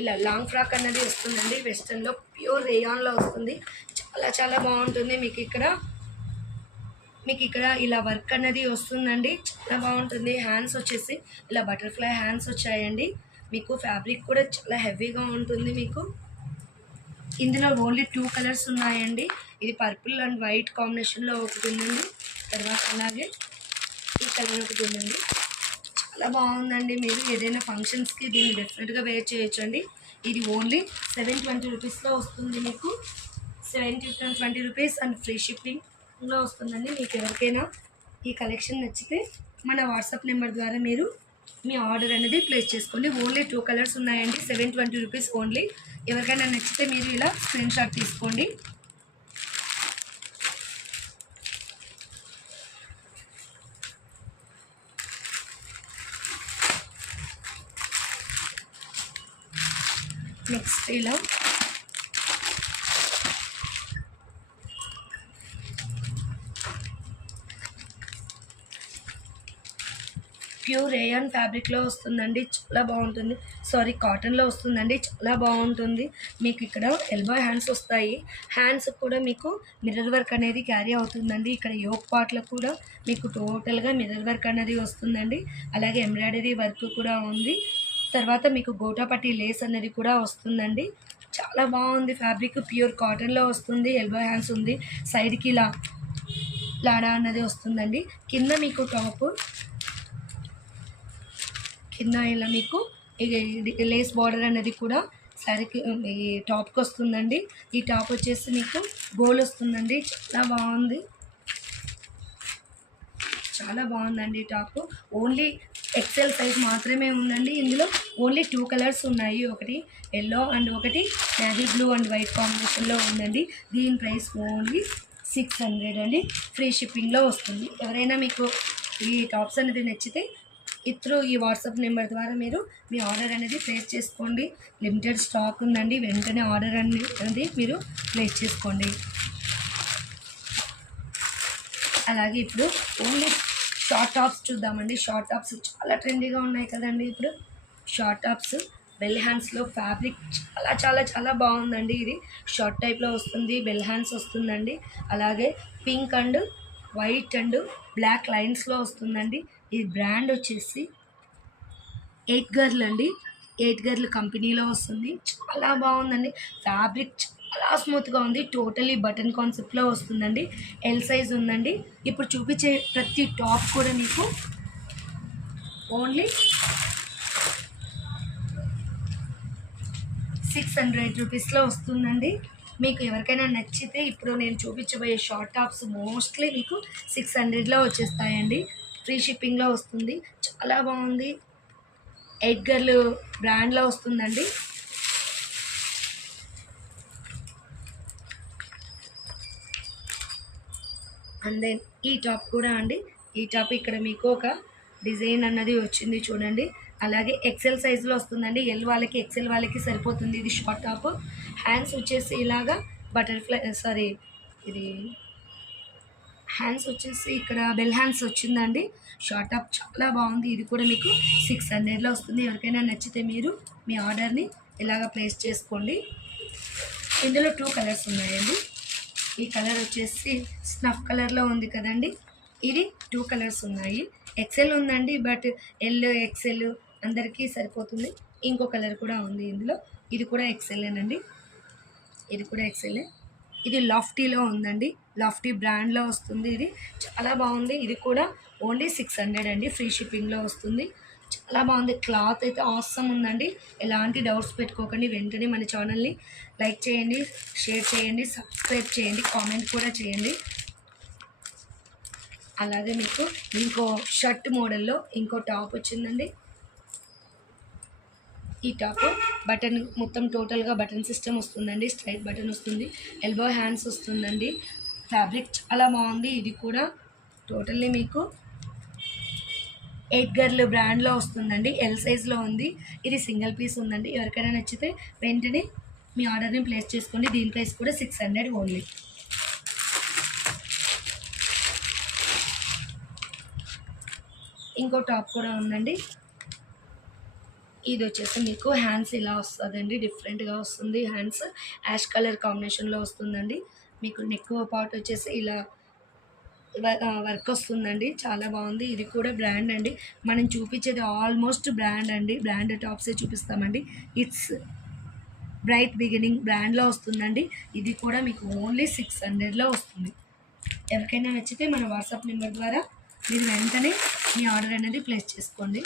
ఇలా long frock అన్నది వస్తుందండి. వెస్ట్రన్లో ప్యూర్ రేయాన్లో వస్తుంది. చాలా చాలా బాగుంటుంది. మీకు ఇక్కడ ఇలా వర్క్ అనేది వస్తుందండి. చాలా బాగుంటుంది. హ్యాండ్స్ వచ్చేసి ఇలా బటర్ఫ్లై హ్యాండ్స్ వచ్చాయండి. మీకు ఫ్యాబ్రిక్ కూడా చాలా హెవీగా ఉంటుంది. మీకు ఇందులో ఓన్లీ 2 కలర్స్ ఉన్నాయండి. ఇది పర్పుల్ అండ్ వైట్ కాంబినేషన్లో ఒకటి ఉందండి. తర్వాత అలాగే ఈ కలర్ ఒకటి ఉందండి. చాలా బాగుందండి. మీరు ఏదైనా ఫంక్షన్స్కి దీన్ని డెఫినెట్గా వేర్ చేయొచ్చండి. ఇది ఓన్లీ 720 రూపీస్లో వస్తుంది. మీకు 720 రూపీస్ అండ్ ఫ్రీ షిప్పింగ్లో వస్తుందండి. మీకు ఎవరికైనా ఈ కలెక్షన్ నచ్చితే మన వాట్సాప్ నెంబర్ ద్వారా మీరు మీ ఆర్డర్ అనేది ప్లేస్ చేసుకోండి. ఓన్లీ 2 కలర్స్ ఉన్నాయండి. 720 రూపీస్ ఓన్లీ. ఎవరికైనా నచ్చితే మీరు ఇలా స్క్రీన్ షాట్ తీసుకోండి. నెక్స్ట్ ఇలా ప్యూర్ రేయాన్ ఫ్యాబ్రిక్లో వస్తుందండి. చాలా బాగుంటుంది. సారీ, కాటన్లో వస్తుందండి. చాలా బాగుంటుంది. మీకు ఇక్కడ ఎల్బో హ్యాండ్స్ వస్తాయి. హ్యాండ్స్ కూడా మీకు మిర్రర్ వర్క్ అనేది క్యారీ అవుతుందండి. ఇక్కడ యోక్ పార్ట్లో కూడా మీకు టోటల్గా మిర్రర్ వర్క్ అనేది వస్తుందండి. అలాగే ఎంబ్రాయిడరీ వర్క్ కూడా ఉంది. తర్వాత మీకు గోటాపట్టి లేస్ అనేది కూడా వస్తుందండి. చాలా బాగుంది. ఫ్యాబ్రిక్ ప్యూర్ కాటన్లో వస్తుంది. ఎల్బో హ్యాండ్స్ ఉంది. సైడ్కి ఇలా లాడా అన్నది వస్తుందండి. కింద మీకు టాప్ కింద ఇలా మీకు లేస్ బార్డర్ అనేది కూడా శారీకి ఈ టాప్కి వస్తుందండి. ఈ టాప్ వచ్చేసి మీకు గోల్ వస్తుందండి. చాలా బాగుందండి టాప్. ఓన్లీ ఎక్సెల్ సైజ్ మాత్రమే ఉందండి. ఇందులో ఓన్లీ 2 కలర్స్ ఉన్నాయి. ఒకటి ఎల్లో అండ్ ఒకటి నేవీ బ్లూ అండ్ వైట్ కాంబినేషన్లో ఉందండి. దీని ప్రైస్ ఓన్లీ 600 అండి. ఫ్రీ షిప్పింగ్లో వస్తుంది. ఎవరైనా మీకు ఈ టాప్స్ అనేది నచ్చితే ఇప్పుడు ఈ వాట్సాప్ నెంబర్ ద్వారా మీరు మీ ఆర్డర్ అనేది ప్లేస్ చేసుకోండి. లిమిటెడ్ స్టాక్ ఉందండి. వెంటనే ఆర్డర్ అనేది మీరు ప్లేస్ చేసుకోండి. అలాగే ఇప్పుడు ఓన్లీ షార్ట్ టాప్స్ చూద్దామండి. షార్ట్ టాప్స్ చాలా ట్రెండీగా ఉన్నాయి కదండి. ఇప్పుడు షార్ట్ టాప్స్ బెల్ హ్యాండ్స్లో ఫ్యాబ్రిక్ చాలా చాలా చాలా బాగుందండి. ఇది షార్ట్ టైప్లో వస్తుంది. బెల్ హ్యాండ్స్ వస్తుందండి. అలాగే pink and white and black లైన్స్లో వస్తుందండి. ఈ బ్రాండ్ వచ్చేసి 8 గర్ల్ అండి. 8 గర్ల్ కంపెనీలో వస్తుంది. చాలా బాగుందండి. ఫ్యాబ్రిక్ చాలా స్మూత్గా ఉంది. టోటలీ బటన్ కాన్సెప్ట్లో వస్తుందండి. ఎల్ సైజ్ ఉందండి. ఇప్పుడు చూపించే ప్రతి టాప్ కూడా మీకు ఓన్లీ 600 రూపీస్లో వస్తుందండి. మీకు ఎవరికైనా నచ్చితే ఇప్పుడు నేను చూపించబోయే షార్ట్ టాప్స్ మోస్ట్లీ మీకు 600లో వచ్చేస్తాయండి. ఫ్రీ షిప్పింగ్లో వస్తుంది. చాలా బాగుంది. 8 గర్ల్ బ్రాండ్లో వస్తుందండి. అండ్ దెన్ ఈ టాప్ కూడా అండి. ఈ టాప్ ఇక్కడ మీకు ఒక డిజైన్ అన్నది వచ్చింది చూడండి. అలాగే ఎక్సెల్ సైజులో వస్తుందండి. ఎల్ వాళ్ళకి ఎక్సెల్ వాళ్ళకి సరిపోతుంది. ఇది షార్ట్ టాప్. హ్యాండ్స్ వచ్చేసి ఇలాగా బటర్ఫ్లై ఇది హ్యాండ్స్ వచ్చేసి ఇక్కడ బెల్ హ్యాండ్స్ వచ్చిందండి. షార్ట్ టాప్ చాలా బాగుంది. ఇది కూడా మీకు 600లో వస్తుంది. ఎవరికైనా నచ్చితే మీరు మీ ఆర్డర్ని ఇలాగ ప్లేస్ చేసుకోండి. ఇందులో 2 కలర్స్ ఉన్నాయండి. ఈ కలర్ వచ్చేసి స్నఫ్ కలర్లో ఉంది కదండి. ఇది 2 కలర్స్ ఉన్నాయి. ఎక్సెల్ ఉందండి. బట్ ఎల్ ఎక్సెల్ అందరికీ సరిపోతుంది. ఇంకో కలర్ కూడా ఉంది ఇందులో. ఇది కూడా ఎక్సెల్ఏనండి. ఇది కూడా ఎక్సెల్ఏ. ఇది లాఫ్టీలో ఉందండి. లాఫ్టీ బ్రాండ్లో వస్తుంది. ఇది చాలా బాగుంది. ఇది కూడా ఓన్లీ 600 అండి. ఫ్రీ షిప్పింగ్లో వస్తుంది. చాలా బాగుంది. క్లాత్ అయితే ఆసమ్ ఉందండి. ఎలాంటి డౌట్స్ పెట్టుకోకండి. వెంటనే మన ఛానల్ని లైక్ చేయండి, షేర్ చేయండి, సబ్స్క్రైబ్ చేయండి, కామెంట్ కూడా చేయండి. అలాగే మీకు ఇంకో షర్ట్ మోడల్లో ఇంకో టాప్ వచ్చిందండి. ఈ టాప్ బటన్ మొత్తం టోటల్గా బటన్ సిస్టమ్ వస్తుందండి. స్ట్రైట్ బటన్ వస్తుంది. ఎల్బో హ్యాండ్స్ వస్తుందండి. ఫ్యాబ్రిక్ చాలా బాగుంది. ఇది కూడా టోటల్లీ మీకు 8 గర్ల్ బ్రాండ్లో వస్తుందండి. ఎల్ సైజ్లో ఉంది. ఇది సింగిల్ పీస్ ఉందండి. ఎవరికైనా నచ్చితే వెంటనే మీ ఆర్డర్ని ప్లేస్ చేసుకోండి. దీని ప్రైస్ కూడా 600 ఓన్లీ. ఇంకో టాప్ కూడా ఉందండి. ఇది వచ్చేసి మీకు హ్యాండ్స్ ఇలా వస్తుందండి, డిఫరెంట్గా వస్తుంది. హ్యాండ్స్ యాష్ కలర్ కాంబినేషన్లో వస్తుందండి. మీకు నెక్ పార్ట్ వచ్చేసి ఇలా వర్క్ వస్తుందండి, చాలా బాగుంది. ఇది కూడా బ్రాండ్ అండి, మనం చూపించేది ఆల్మోస్ట్ బ్రాండ్ అండి, బ్రాండ్ టాప్సే చూపిస్తామండి. ఇట్స్ బ్రైట్ బిగినింగ్ బ్రాండ్లో వస్తుందండి. ఇది కూడా మీకు ఓన్లీ 600లో వస్తుంది. ఎవరికైనా నచ్చితే మన వాట్సాప్ నెంబర్ ద్వారా మీరు వెంటనే మీ ఆర్డర్ అనేది ప్లేస్ చేసుకోండి.